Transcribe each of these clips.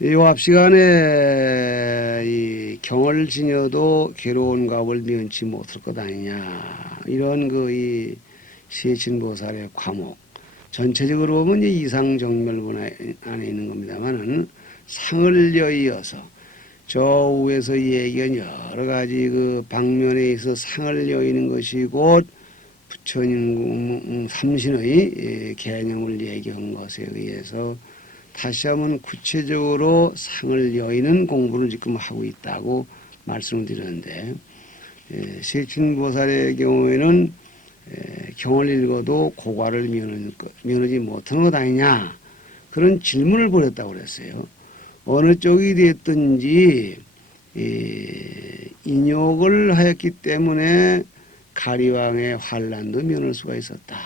이 요합 시간에 이 경을 지녀도 괴로운 값을 면치 못할 것 아니냐, 이런 이 세친보살의 과목, 전체적으로 보면 이제 이상정멸분 안에 있는 겁니다만은 상을 여이어서 저 위에서 얘기한 여러 가지 그 방면에 있어 상을 여이는 것이 곧 부처님 삼신의 개념을 얘기한 것에 의해서 다시 한번 구체적으로 상을 여의는 공부를 지금 하고 있다고 말씀을 드렸는데, 세춘보살의 경우에는 경을 읽어도 고과를 면하지 못하는 것 아니냐, 그런 질문을 보냈다고 그랬어요. 어느 쪽이 됐든지 인욕을 하였기 때문에 가리왕의 환란도 면할 수가 있었다.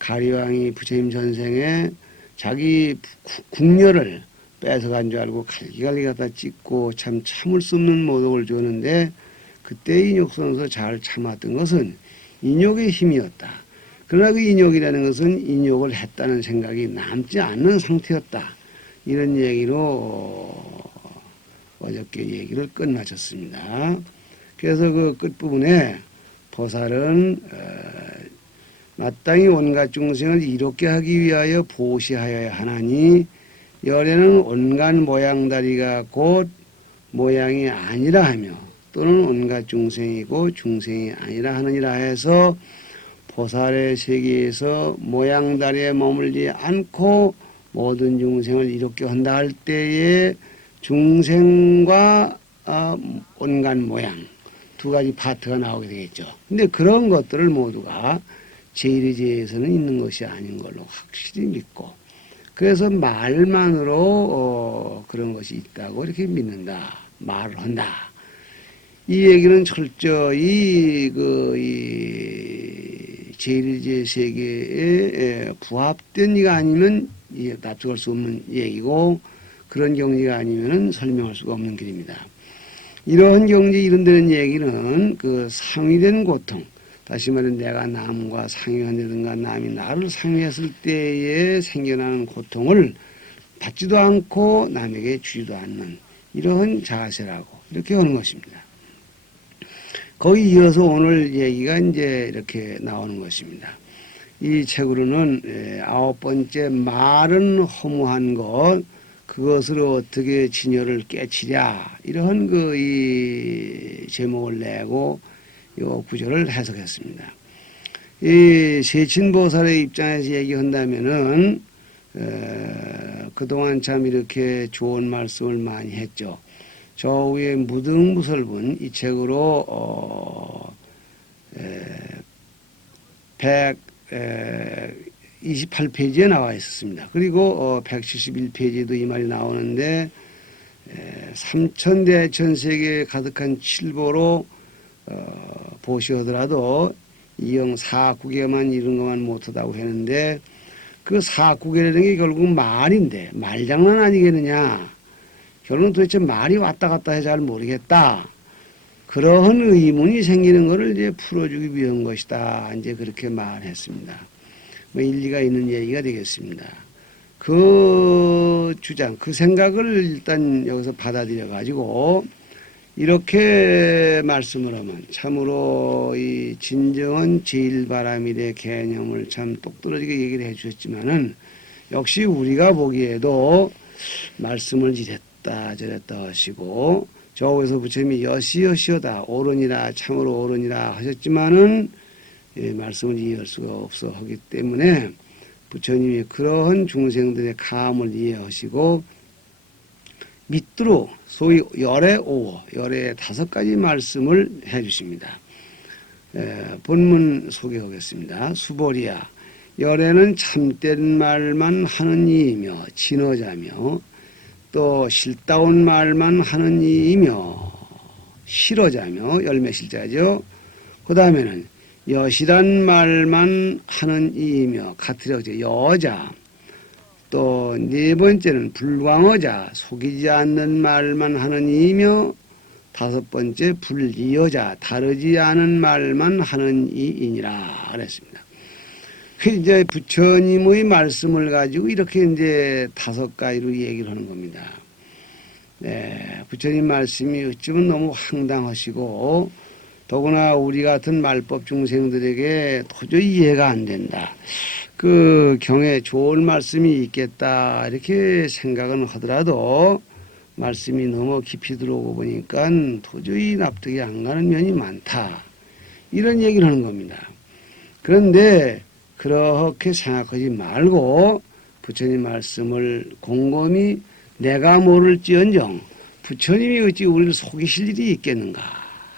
가리왕이 부처님 전생에 자기 궁녀를 뺏어간 줄 알고 갈기갈기 갖다 찢고 참 참을 수 없는 모독을 주었는데, 그때 인욕선에서 잘 참았던 것은 인욕의 힘이었다. 그러나 그 인욕이라는 것은 인욕을 했다는 생각이 남지 않는 상태였다. 이런 얘기로 어저께 얘기를 끝마쳤습니다. 그래서 그 끝부분에 보살은 마땅히 온갖 중생을 이롭게 하기 위하여 보시하여야 하나니, 열에는 온갖 모양다리가 곧 모양이 아니라 하며, 또는 온갖 중생이고 중생이 아니라 하느니라 해서 보살의 세계에서 모양다리에 머물지 않고 모든 중생을 이롭게 한다 할 때에 중생과 온갖 모양 두 가지 파트가 나오게 되겠죠. 근데 그런 것들을 모두가 제1의제에서는 있는 것이 아닌 걸로 확실히 믿고, 그래서 말만으로 그런 것이 있다고 이렇게 믿는다, 말을 한다. 이 얘기는 철저히 이 제1의제 세계에 부합된 이가 아니면 납득할 수 없는 얘기고, 그런 경지가 아니면 설명할 수가 없는 길입니다. 이러한 경지 이런다는 얘기는 그 상위된 고통, 다시 말해 내가 남과 상위한다든가 남이 나를 상위했을 때에 생겨나는 고통을 받지도 않고 남에게 주지도 않는 이러한 자세라고 이렇게 하는 것입니다. 거기 이어서 오늘 얘기가 이제 이렇게 나오는 것입니다. 이 책으로는 9번째 말은 허무한 것, 그것을 어떻게 진열을 깨치랴, 이러한 이 제목을 내고 이 구절을 해석했습니다. 이 세친보살의 입장에서 얘기한다면은 그동안 참 이렇게 좋은 말씀을 많이 했죠. 저 위에 무등무설분 이 책으로 128페이지에 나와 있었습니다. 그리고 171페이지도 이 말이 나오는데, 삼천대천세계에 가득한 칠보로 보시하더라도 이영 사구계만 이런 것만 못하다고 했는데, 그 사구계라는 게 결국 말인데 말장난 아니겠느냐. 결국은 도대체 말이 왔다 갔다 해 잘 모르겠다. 그러한 의문이 생기는 것을 이제 풀어주기 위한 것이다. 이제 그렇게 말했습니다. 뭐 일리가 있는 얘기가 되겠습니다. 그 주장, 그 생각을 일단 여기서 받아들여 가지고 이렇게 말씀을 하면 참으로 이 진정한 제일바람일의 개념을 참 똑부러지게 얘기를 해 주셨지만은, 역시 우리가 보기에도 말씀을 이랬다 저랬다 하시고, 저기서 부처님이 여시여시하다 옳으니라 참으로 옳으니라 하셨지만은 말씀을 이해할 수가 없어 하기 때문에 부처님이 그러한 중생들의 감을 이해하시고 밑으로 소위 열의 5, 열의 5가지 말씀을 해 주십니다. 본문 소개하겠습니다. 수보리야, 열에는 참된 말만 하는 이이며 진어자며, 또 실다운 말만 하는 이이며 실어자며, 열매실자죠. 그 다음에는 여실한 말만 하는 이이며 가트려져 여자, 또 네 번째는 불광어자, 속이지 않는 말만 하는 이이며, 5번째 불이여자, 다르지 않은 말만 하는 이이니라 그랬습니다. 이제 부처님의 말씀을 가지고 이렇게 이제 5가지로 얘기를 하는 겁니다. 네, 부처님 말씀이 어쩌면 너무 황당하시고 더구나 우리 같은 말법 중생들에게 도저히 이해가 안 된다. 그 경에 좋은 말씀이 있겠다 이렇게 생각은 하더라도 말씀이 너무 깊이 들어오고 보니까 도저히 납득이 안 가는 면이 많다. 이런 얘기를 하는 겁니다. 그런데 그렇게 생각하지 말고 부처님 말씀을 곰곰이 내가 모를지언정 부처님이 어찌 우리를 속이실 일이 있겠는가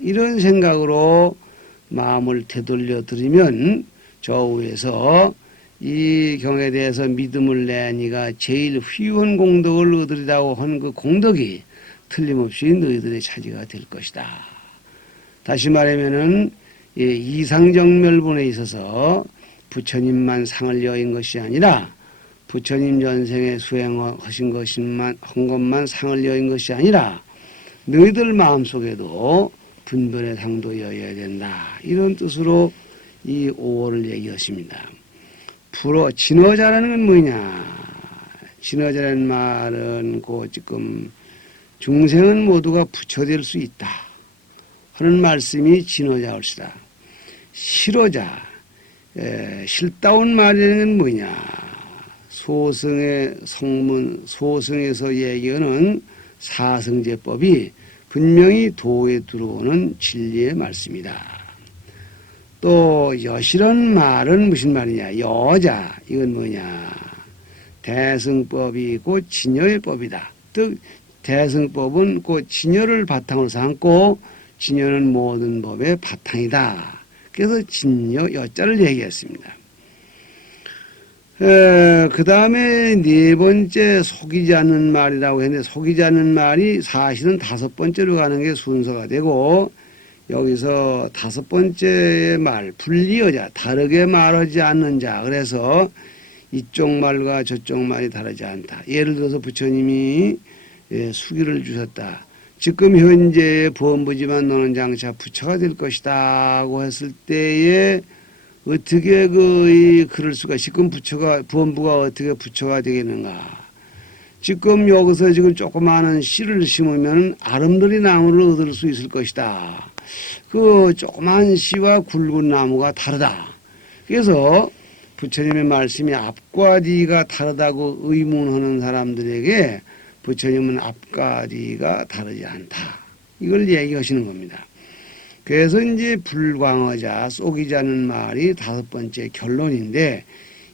이런 생각으로 마음을 되돌려 드리면 저 위에서 이 경에 대해서 믿음을 내니가 제일 휘운 공덕을 얻으리라고 한 그 공덕이 틀림없이 너희들의 차지가 될 것이다. 다시 말하면은 이상정멸분에 있어서 부처님만 상을 여인 것이 아니라 부처님 전생에 수행하신 한 것만 상을 여인 것이 아니라 너희들 마음속에도 분별의 상도 여어야 된다. 이런 뜻으로 이 5월을 얘기하십니다. 진어자라는 건 뭐냐? 진어자라는 말은 지금 중생은 모두가 부처될 수 있다 하는 말씀이 진어자올시다. 실어자, 실다운 말이라는 건 뭐냐? 소승의 성문, 소승에서 얘기하는 사성제법이 분명히 도에 들어오는 진리의 말씀이다. 또 여실한 말은 무슨 말이냐? 여자, 이건 뭐냐? 대승법이 곧 진여의 법이다. 즉 대승법은 곧 진여를 바탕으로 삼고 진여는 모든 법의 바탕이다. 그래서 진여 여자를 얘기했습니다. 그 다음에 네 번째 속이지 않는 말이라고 했는데 속이지 않는 말이 사실은 다섯 번째로 가는 게 순서가 되고 여기서 다섯 번째 말 분리여자 다르게 말하지 않는 자 그래서 이쪽 말과 저쪽 말이 다르지 않다. 예를 들어서 부처님이 수기를 주셨다. 지금 현재의 부원부지만 너는 장차 부처가 될 것이다고 했을 때에 어떻게 그럴 수가 지금 부원부가 어떻게 부처가 되겠는가? 지금 여기서 지금 조그마한 씨를 심으면 아름드리 나무를 얻을 수 있을 것이다. 그 조그만 씨와 굵은 나무가 다르다. 그래서 부처님의 말씀이 앞과 뒤가 다르다고 의문하는 사람들에게 부처님은 앞과 뒤가 다르지 않다. 이걸 얘기하시는 겁니다. 그래서 이제 불광어자, 쏘기자는 말이 다섯 번째 결론인데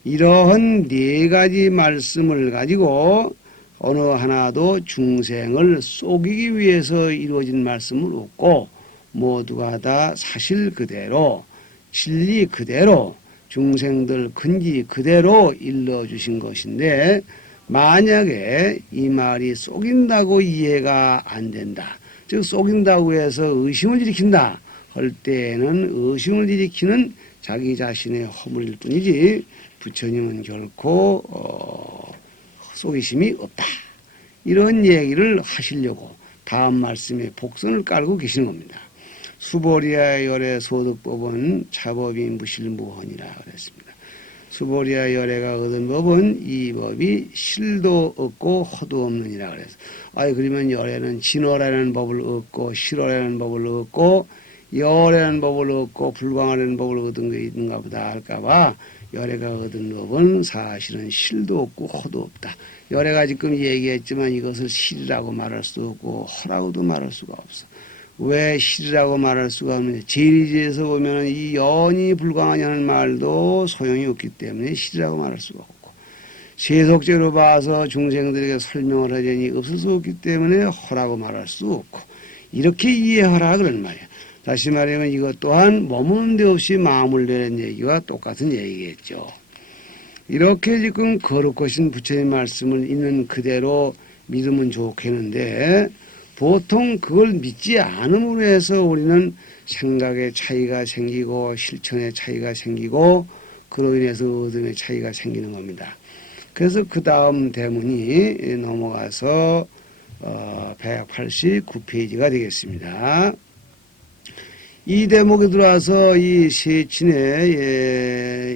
이러한 네 가지 말씀을 가지고 어느 하나도 중생을 쏘기기 위해서 이루어진 말씀은 없고 모두가 다 사실 그대로 진리 그대로 중생들 근기 그대로 일러주신 것인데 만약에 이 말이 쏘긴다고 이해가 안 된다. 즉 쏘긴다고 해서 의심을 일으킨다 할 때에는 의심을 일으키는 자기 자신의 허물일 뿐이지 부처님은 결코 쏘기심이 없다. 이런 얘기를 하시려고 다음 말씀에 복선을 깔고 계시는 겁니다. 수보리아 열의 소득법은 차법이 무실무헌이라 그랬습니다. 수보리아 열애가 얻은 법은 이 법이 실도 없고 허도 없느니라 그래서 그러면 열애는 진어라는 법을 얻고 실어라는 법을 얻고 열애라는 법을 얻고 불광하라는 법을 얻은 게 있는가 보다 할까봐 열애가 얻은 법은 사실은 실도 없고 허도 없다. 열애가 지금 얘기했지만 이것을 실이라고 말할 수 없고 허라고도 말할 수가 없어. 왜 실이라고 말할 수가 없느냐. 제리지에서 보면 이 연이 불광하냐는 말도 소용이 없기 때문에 실이라고 말할 수가 없고 세속제로 봐서 중생들에게 설명을 하자니 없을 수 없기 때문에 허라고 말할 수 없고 이렇게 이해하라 그런 말이야. 다시 말하면 이것 또한 머무는 데 없이 마음을 내는 얘기와 똑같은 얘기겠죠. 이렇게 지금 거룩하신 부처님 말씀을 있는 그대로 믿으면 좋겠는데 보통 그걸 믿지 않음으로 해서 우리는 생각의 차이가 생기고 실천의 차이가 생기고 그로 인해서 얻음의 차이가 생기는 겁니다. 그래서 그 다음 대문이 넘어가서 189페이지가 되겠습니다. 이 대목에 들어와서 이 세친의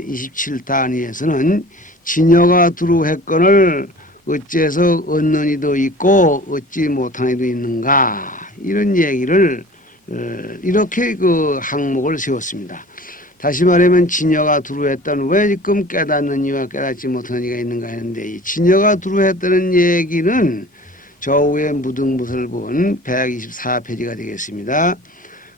27단위에서는 진여가 두루 했건을 어째서 얻는 이도 있고 얻지 못한 이도 있는가 이런 얘기를 이렇게 그 항목을 세웠습니다. 다시 말하면 진여가 두루했다는 왜 지금 깨닫는 이와 깨닫지 못하는 이가 있는가 했는데 이 진여가 두루했다는 얘기는 저 위에 무등무설본 124페이지가 되겠습니다.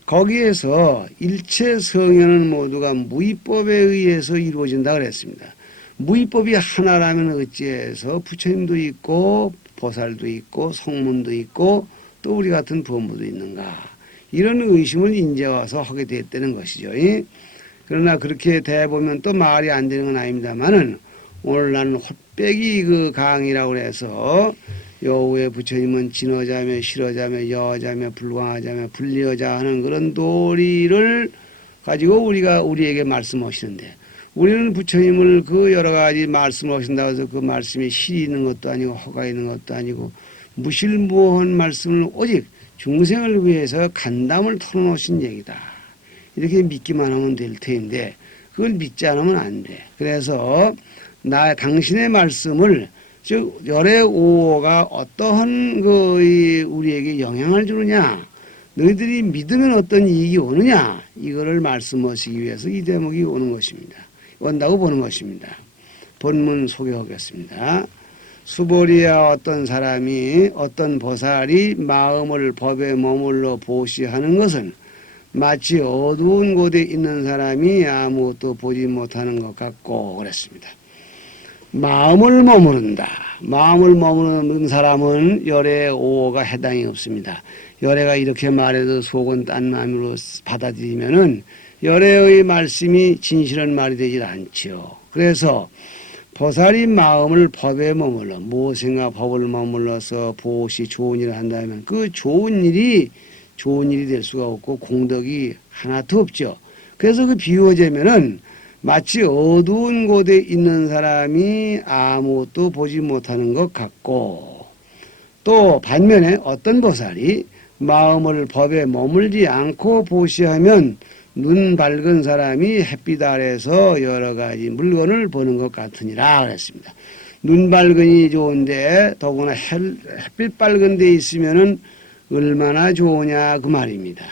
거기에서 일체 성현은 모두가 무위법에 의해서 이루어진다 그랬습니다. 무위법이 하나라면 어찌해서 부처님도 있고 보살도 있고 성문도 있고 또 우리 같은 부모도 있는가 이런 의심을 인제 와서 하게 됐다는 것이죠. 그러나 그렇게 대보면 또 말이 안 되는 건 아닙니다만은 오늘 나는 헛배기 그 강의라고 해서 여우의 부처님은 진어자며 실어자며 여자며 불광하자며 불리어자 하는 그런 도리를 가지고 우리에게 말씀하시는데 우리는 부처님을 그 여러 가지 말씀하신다고 해서 그 말씀이 실이 있는 것도 아니고 허가 있는 것도 아니고 무실무한 말씀을 오직 중생을 위해서 간담을 털어놓으신 얘기다. 이렇게 믿기만 하면 될 터인데 그걸 믿지 않으면 안 돼. 그래서 당신의 말씀을 즉 열의 오호가 어떠한 우리에게 영향을 주느냐 너희들이 믿으면 어떤 이익이 오느냐 이거를 말씀하시기 위해서 이 대목이 오는 것입니다. 온다고 보는 것입니다. 본문 소개하겠습니다. 수보리야 어떤 사람이 어떤 보살이 마음을 법에 머물러 보시하는 것은 마치 어두운 곳에 있는 사람이 아무것도 보지 못하는 것 같고 그랬습니다. 마음을 머무른다. 마음을 머무르는 사람은 열의 오호가 해당이 없습니다. 열애가 이렇게 말해도 속은 딴 마음으로 받아들이면은 열애의 말씀이 진실한 말이 되질 않지요. 그래서 보살이 마음을 법에 머물러 무엇인가 법을 머물러서 보시 좋은 일을 한다면 그 좋은 일이 될 수가 없고 공덕이 하나도 없죠. 그래서 그 비유하자면은 마치 어두운 곳에 있는 사람이 아무것도 보지 못하는 것 같고 또 반면에 어떤 보살이 마음을 법에 머물지 않고 보시하면 눈 밝은 사람이 햇빛 아래서 여러 가지 물건을 보는 것 같으니라 그랬습니다. 눈 밝으니 좋은데 더구나 햇빛 밝은 데 있으면은 얼마나 좋으냐 그 말입니다.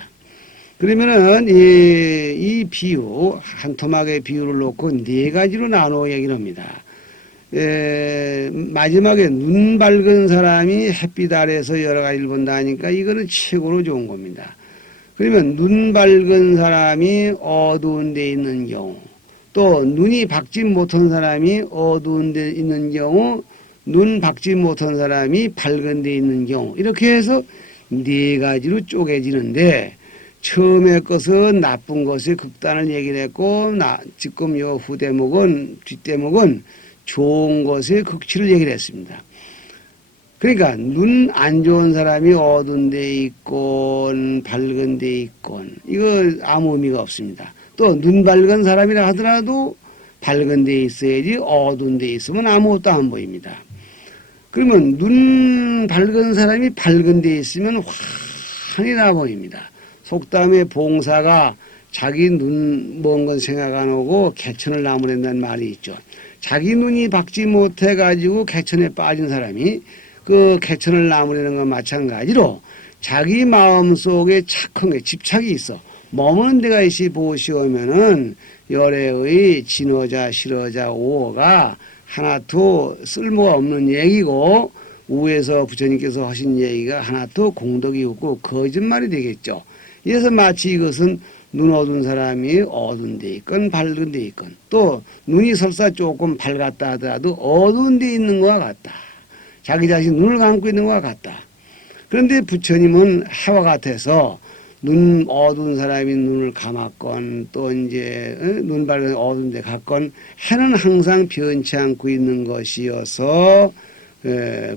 그러면은 이 비유 한 토막의 비유를 놓고 네 가지로 나누어 얘기를 합니다. 마지막에 눈 밝은 사람이 햇빛 아래서 여러 가지를 본다 하니까 이거는 최고로 좋은 겁니다. 그러면 눈 밝은 사람이 어두운 데 있는 경우 또 눈이 밝지 못한 사람이 어두운 데 있는 경우 눈 밝지 못한 사람이 밝은 데 있는 경우 이렇게 해서 네 가지로 쪼개지는데 처음에 것은 나쁜 것의 극단을 얘기를 했고 지금 요 후대목은 뒷대목은 좋은 것의 극치를 얘기를 했습니다. 그러니까 눈 안 좋은 사람이 어두운 데 있건 밝은 데 있건 이거 아무 의미가 없습니다. 또 눈 밝은 사람이라 하더라도 밝은 데 있어야지 어두운 데 있으면 아무것도 안 보입니다. 그러면 눈 밝은 사람이 밝은 데 있으면 환히 나 보입니다. 속담에 봉사가 자기 눈 먼 건 생각 안 하고 개천을 나무랜다는 말이 있죠. 자기 눈이 밝지 못해 가지고 개천에 빠진 사람이 그 개천을 나무라는 건 마찬가지로 자기 마음속에 착한 게 집착이 있어 머무는 데가 있이 보시오면은 열애의 진어자 실어자 오어가 하나도 쓸모가 없는 얘기고 우에서 부처님께서 하신 얘기가 하나도 공덕이 없고 거짓말이 되겠죠. 그래서 마치 이것은 눈 어두운 사람이 어두운 데 있건 밝은 데 있건 또 눈이 설사 조금 밝았다 하더라도 어두운 데 있는 것과 같다. 자기 자신 눈을 감고 있는 것과 같다. 그런데 부처님은 해와 같아서 눈 어두운 사람이 눈을 감았건 또 이제 눈 밝은 어두운 데 갔건 해는 항상 변치 않고 있는 것이어서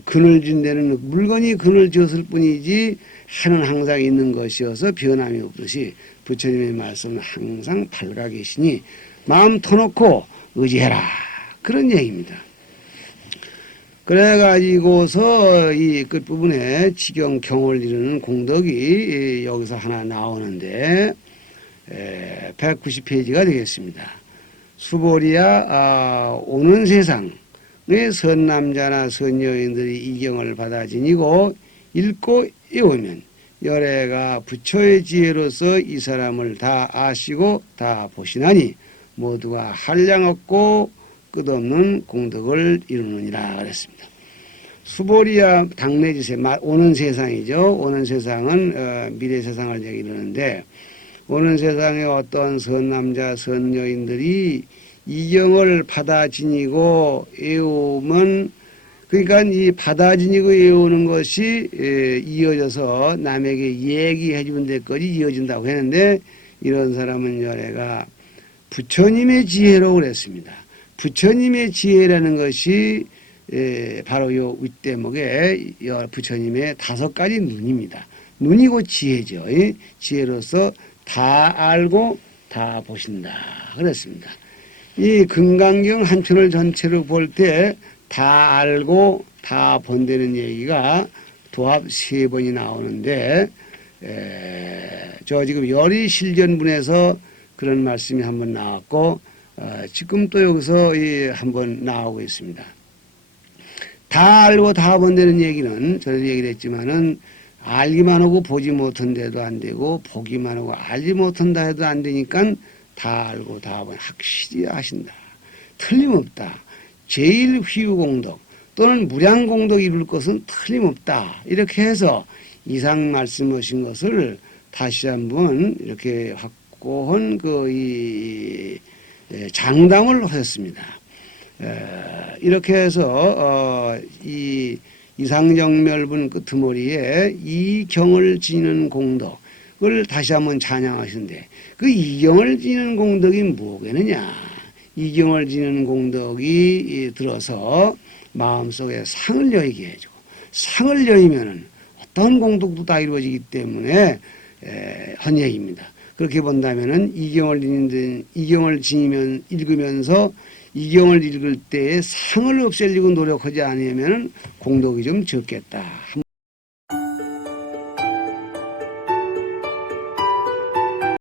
그늘 준 데는 물건이 그늘 지었을 뿐이지 해는 항상 있는 것이어서 변함이 없듯이 부처님의 말씀은 항상 밝아 계시니 마음 터놓고 의지해라 그런 얘기입니다. 그래가지고서 이 끝부분에 지경 경을 이루는 공덕이 여기서 하나 나오는데 190페이지가 되겠습니다. 수보리야 오는 세상 선남자나 선여인들이 이 경을 받아 지니고 읽고 외우면 열애가 부처의 지혜로서 이 사람을 다 아시고 다 보시나니 모두가 한량 없고 끝없는 공덕을 이루느니라 그랬습니다. 수보리야 당내지세 오는 세상이죠. 오는 세상은 미래 세상을 얘기하는데 오는 세상에 어떤 선남자 선여인들이 이경을 받아 지니고 외우면 그러니까 이 받아 지니고 외우는 것이 이어져서 남에게 얘기해 주는 데까지 이어진다고 했는데 이런 사람은 열애가 부처님의 지혜로 그랬습니다. 부처님의 지혜라는 것이 바로 요 윗대목에 부처님의 5가지 눈입니다. 눈이고 지혜죠. 지혜로서 다 알고 다 보신다 그랬습니다. 이 금강경 한 편을 전체로 볼 때 다 알고 다 본다는 얘기가 도합 3번이 나오는데 저 지금 열의실전분에서 그런 말씀이 한번 나왔고 지금 또 여기서 한번 나오고 있습니다. 다 알고 다 본다는 얘기는 전에도 얘기를 했지만은 알기만 하고 보지 못한데도 안 되고 보기만 하고 알지 못한다 해도 안 되니까 다 알고 다 본 확실히 아신다. 틀림없다. 제일 휘유공덕 또는 무량공덕 이룰 것은 틀림없다. 이렇게 해서 이상 말씀하신 것을 다시 한번 이렇게 확고한 장담을 하셨습니다. 이렇게 해서 이 이상정멸분 끄트머리에 이 경을 지는 공덕을 다시 한번 찬양하시는데 그 이경을 지는 공덕이 뭐겠느냐? 이경을 지는 공덕이 들어서 마음속에 상을 여의게 해주고 상을 여의면은 어떤 공덕도 다 이루어지기 때문에 한 얘기입니다. 그렇게 본다면은 이경을 지니면 읽으면서 이경을 읽을 때에 상을 없애려고 노력하지 않으면 공덕이 좀 적겠다.